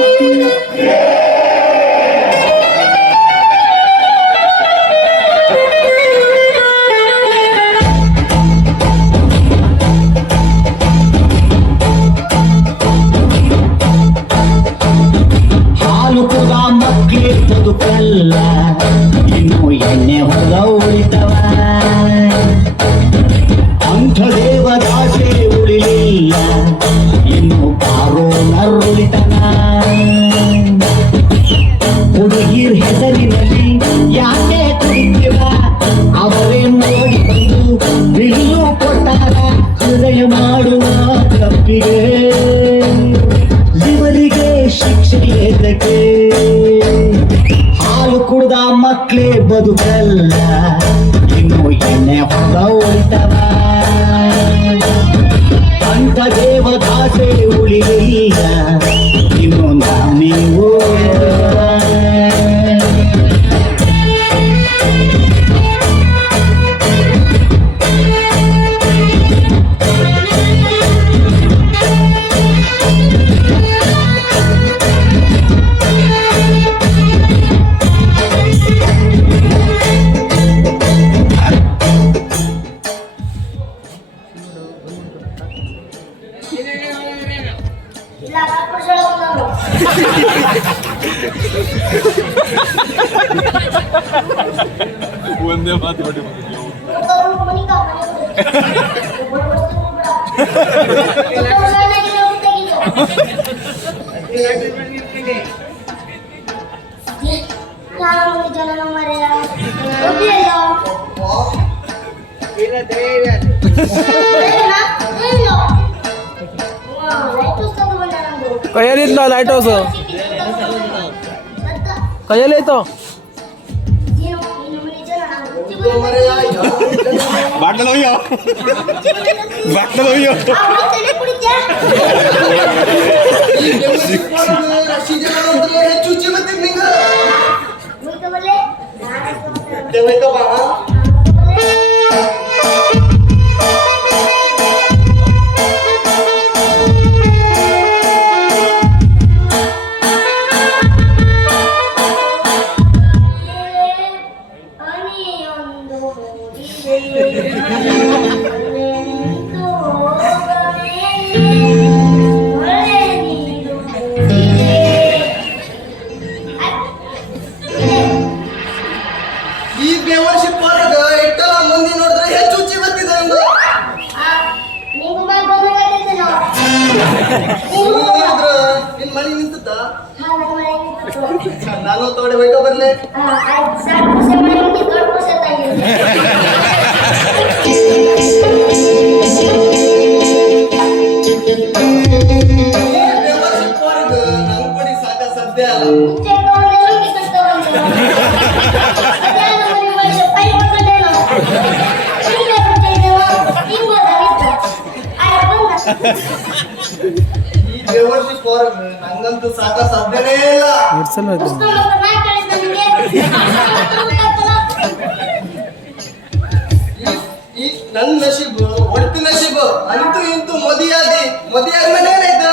哎。ಕುಡ್ದ ಮಕ್ಕಳೇ ಬದುಕಲ್ಲ. ಇನ್ನು ಎಣ್ಣೆ ಹೊಲ ಉಳಿತವ? ಅಂತ ದೇವದಾಸೆ ಉಳಿಲಿಲ್ಲ. ಇನ್ನು ನೀವು ನಾನು ಜನ ಮರೆಯ ಗೊತ್ತಿಲ್ಲ ಕೈಯಲ್ಲಿತ್ತು बाटल होई बाटल होई चुची मध्ये निघा ನಿನ್ ಮಳಿ ನಿಂತದ ಹಾಲು ಮಳೆ ನಿಂತು ನಾನು ತೋಡೆ ಬೈಕ ಬರ್ಲೆ ಸಾಕು ಈ ದೇವರ್ಷಿ ಫೋರಮ್ ನಂಗಂತೂ ಸಾಕ ಸಾಧ್ಯನೇ ಇಲ್ಲ ಈ ನನ್ನ ನಶೀಬು ಒಟ್ಟು ನಶೀಬು ಅಂತೂ ಇಂತೂ ಮದಿಯಾದಿ ಮದಿಯಾದ ಮೇಲೆ ಏನಾಯ್ತು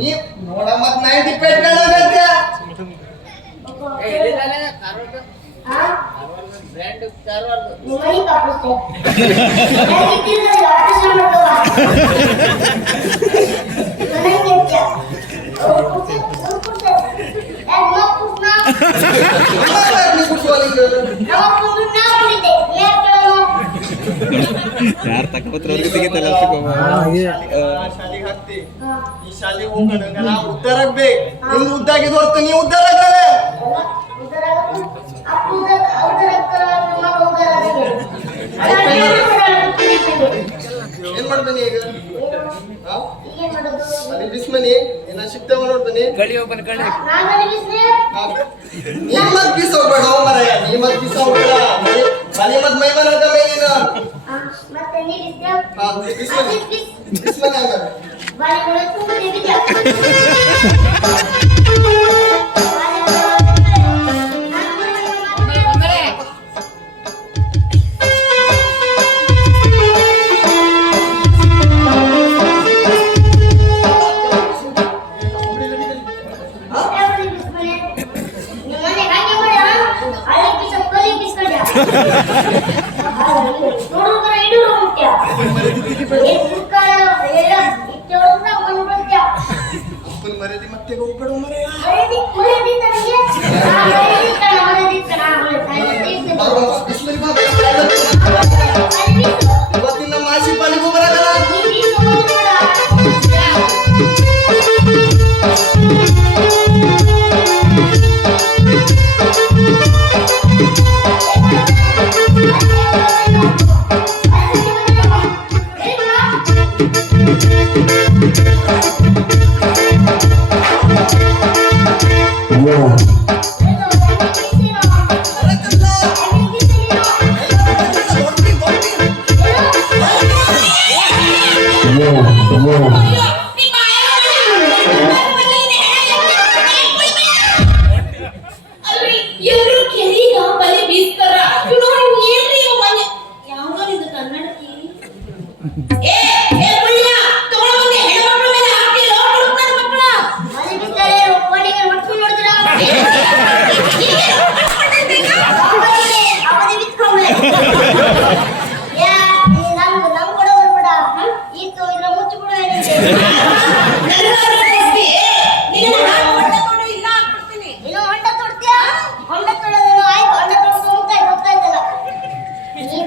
ನೀ ನೋಡ ಮತ್ ನೈ ಡಿಪೆಂಡ್ ಹೇಳ್ತೆ ನಿಮ್ಮನೆ ಕಾಪಿಸ್ತೆ ಆಪರೇಷನ್ ಮಾಡ್ಕೋ ನನಗೆ ಯಾರು ತಕ್ಕ ಅವ್ರಿಗೆ ಸಿಗುತ್ತಲ್ಲ ಈ ಶಾಲೆ ಹೋಗೋಣ ಉದ್ದಾರ ಆಗ್ಬೇಕು ನಿಮ್ದು ಉದ್ದಾಗಿದ್ ಹೊರತು ನೀವು ಉದ್ದಾರ ಆಗ್ತಾರೆ ಏನ್ ಮಾಡ್ತಾನೆ ಈಗ ಬಿಸ್ಮನಿ ಏನ ಸಿಗ್ತಾವ ನೋಡ್ತಾನೆ ಗಳಿ ಒಬ್ಬನ ಗಳಿ ನೀ ಮತ್ ಬಿಸ್ ಹೋಗ್ಬೇಡ ಮರ ನೀ ಮತ್ ಬಿಸ್ ಹೋಗ್ಬೇಡ ಮನೆ ಮತ್ ಮೈ ಬರ त्यांनी डिस्टर्ब हा विश्व नाही विश्व नाही का? ಇವತ್ತಿನ ಮಾಸಿ ಪಾಲಿಗೂ ಬರಲ್ಲ Yeah.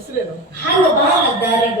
ಹೆಸರೇನು ಹಾಗೆ ಬಾ ದಾರಿಗ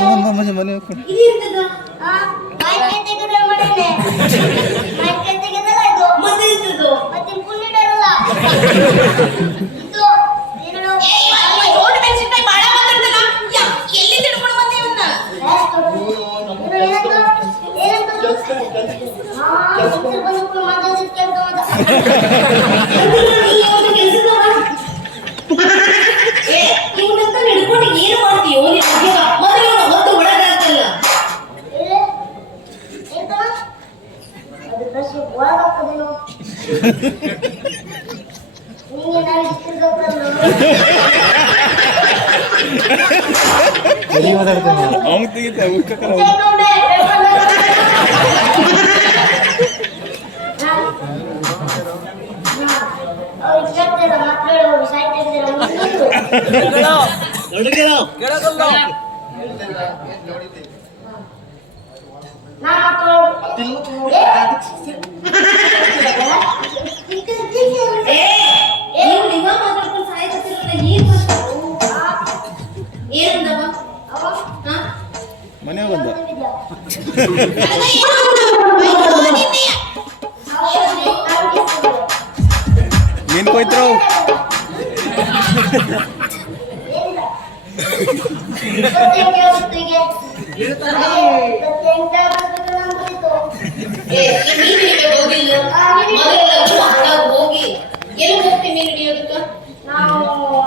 ಮುಂದೆ ಮನೆ Ha ha ha ha! ನಮ್ಮ Bien encuentro. ನಾವು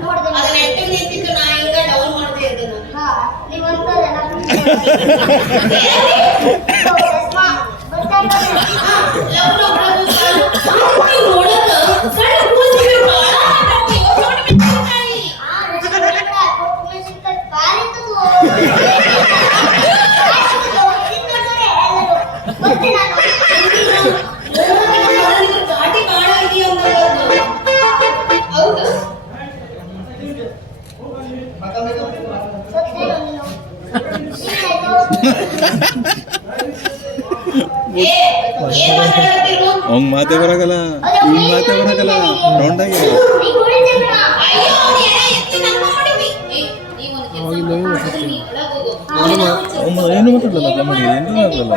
ನೋಡಿದ್ರೆ ಅದನ್ನ ಎತ್ತಿ ನಿಂತಿತ್ತು ನಾ ಈಗ ಡೌನ್ ಮಾಡ್ತಾ ಇದ್ದೆ ನೀವು ಅನ್ಕೋದಲ್ಲ Ba't ka na? Ba't ka na? ಅವ್ನ್ ಮಾತೆ ಬರಗಲ್ಲ ಇವ್ ಮಾತೆ ಬರಗಲ್ಲ ರೌಂಡ್ ಏನು ಮಾತಾಡಲ್ಲ ಏನು ಆಗಲ್ಲ